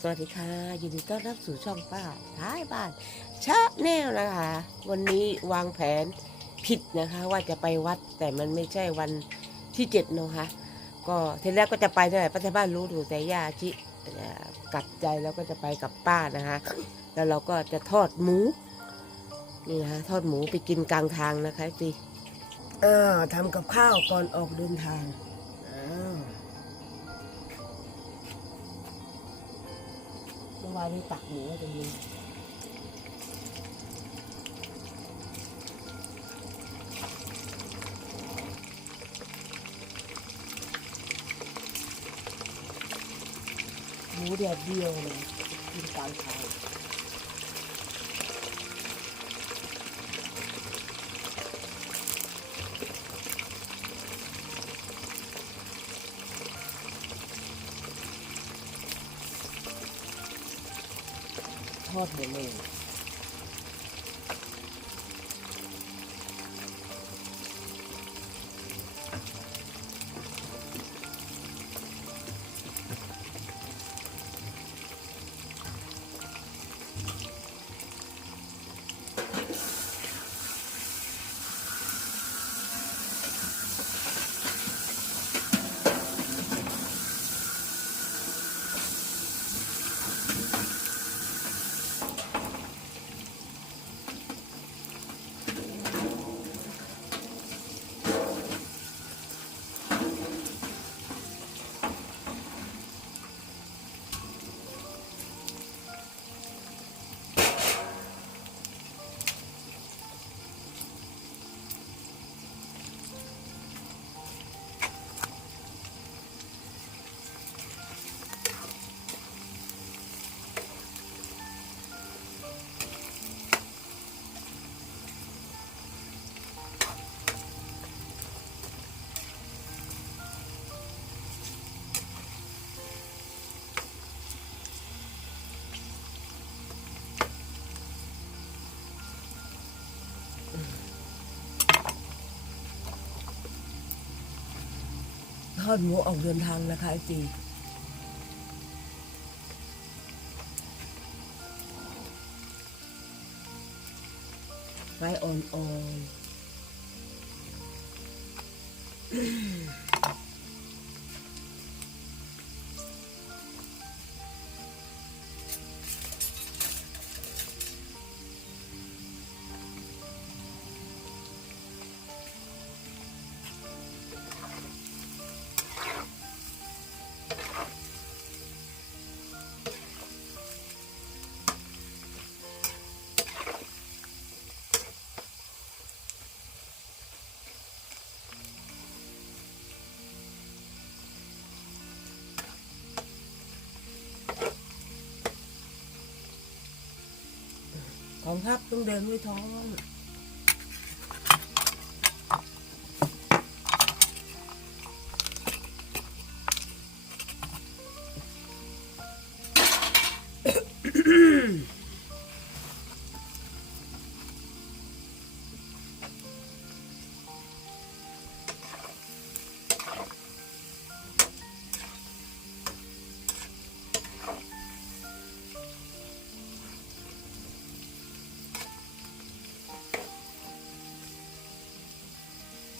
สวัสดีค่ะยินดีต้อนรับสู่ช่องป้าท้ายบ้านชาแนลนะคะ วันนี้วางแผนผิดนะคะ ว่าจะไปวัดแต่มันไม่ใช่วันที่เจ็ดนะคะก็ทีแรกก็จะไปนั่นแหละป้าที่บ้านรู้อยู่แต่ย่าชิกลับใจแล้วก็จะไปกับป้านะคะ แล้วเราก็จะทอดหมูนี่นะคะทอดหมูไปกินกลางทางนะคะสิอ้าวทำกับข้าวก่อนออกเดินทางอ้าว มื่อวานนี้ตักหมูไว้ตรงนี้หมูแดดเดียวเลยกินกลางทา ทอดหมดเลย หมูออกเดินทางนะคะจีไฟอ่อนๆ ครับต้องเดินด้วยท้อง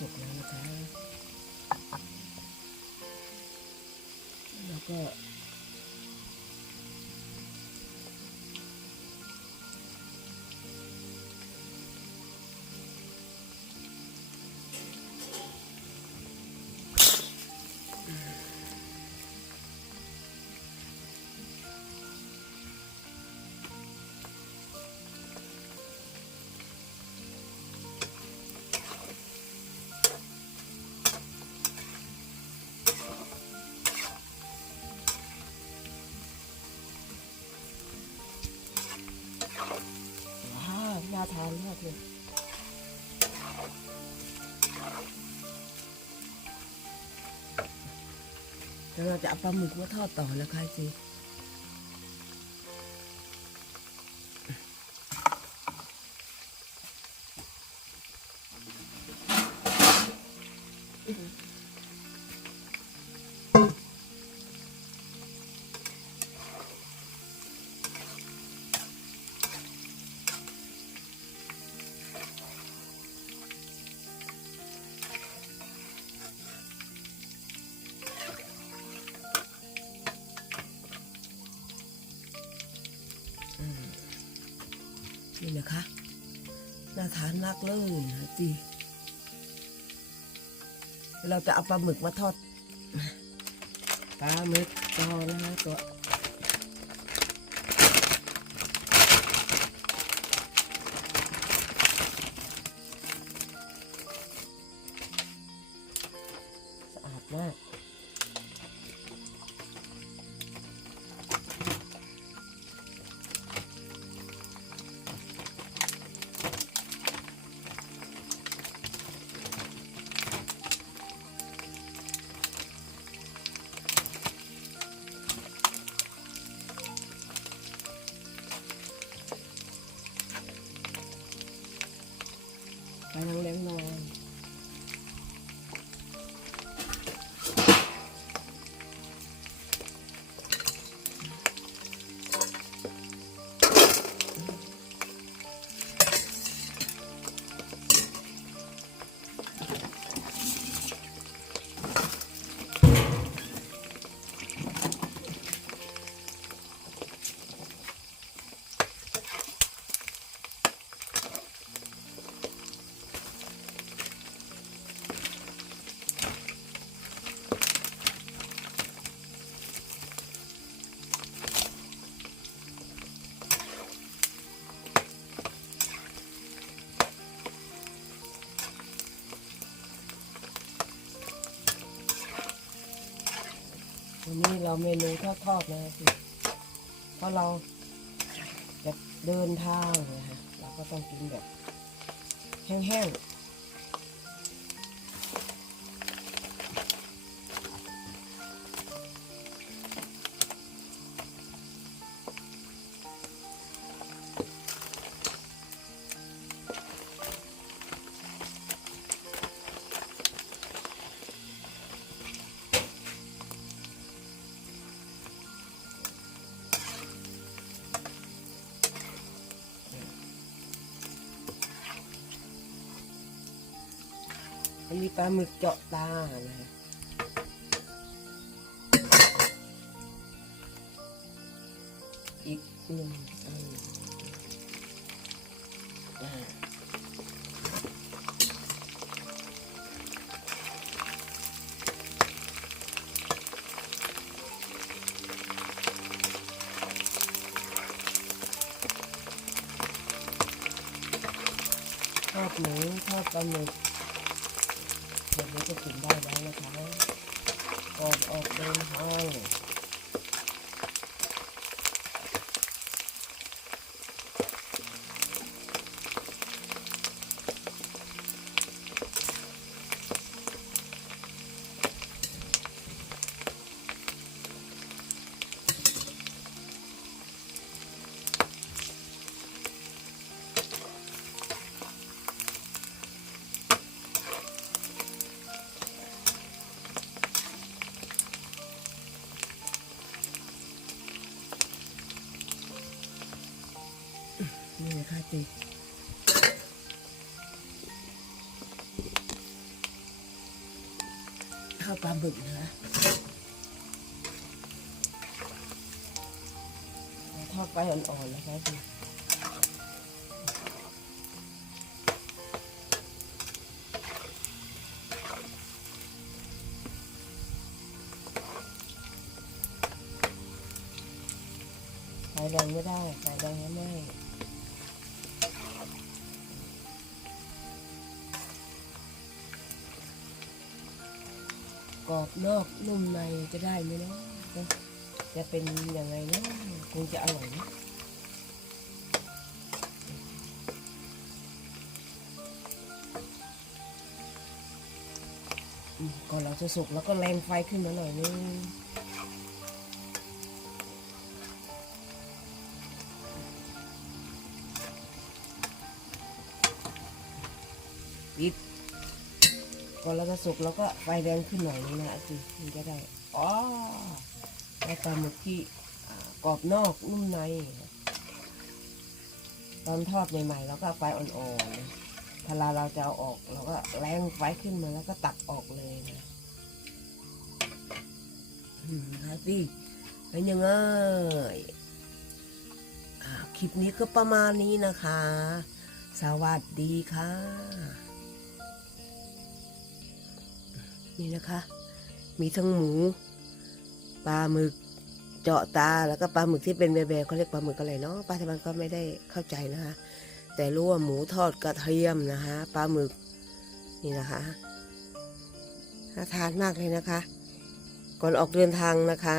สุกแล้วนะคะ แล้วก็าทานมากเลยแล้วเราจะเอาปลาหมึกมาทอดต่อแล้วค่ะจี นี่นะคะน่าทานมากเลยนะจีเราจะเอาปลาหมึกมาทอดปลาหมึกจอนะคะตัวสะอาดมาก เราเมนูทอดๆนะสิเพราะเราจะเดินทางนะคะเราก็ต้องกินแบบแห้งๆ มีปลาหมึกเจาะตานะคะอีกหนึ่งอันอ่าทอดหมูทอดปลาหมึก วันนี้ก็กินได้แล้วนะคะก่อนออกเดินทาง นี่นะคะติข้าวปลาบึกนะคะทอดไปอ่อนๆนะคะติไฟแรงไม่ได้ไฟแรงไม่ไห กรอบนอกนุ่มในจะได้ไหมเนาะจะเป็นยังไงเนาะคงจะอร่อยนะก่อนเราจะสุกแล้วก็แรงไฟขึ้นมาหน่อยนึงปิด ก่อนเราจะสุกเราก็ไฟแรงขึ้นหน่อยนึงนะสิมันจะได้อ๋อได้ปลาหมึกที่กรอบนอกนุ่มใน ตอนทอดใหม่ๆเราก็ไฟอ่อนๆนะพอเราจะเอาออกเราก็แรงไฟขึ้นมาแล้วก็ตักออกเลยนะอืมนะสิเป็นยังไงคลิปนี้ก็ประมาณนี้นะคะ สวัสดีค่ะ นี่นะคะ มีทั้งหมูปลาหมึกเจาะตาแล้วก็ปลาหมึกที่เป็นแบๆเขาเรียกปลาหมึกอะไรเนาะป้าทมันก็ไม่ได้เข้าใจนะคะ แต่รู้ว่าหมูทอดกระเทียมนะคะปลาหมึกนี่นะคะน่าทานมากเลยนะคะ ก่อนออกเดินทางนะคะ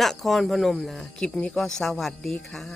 นครพนมนะคลิปนี้ก็สวัสดีค่ะ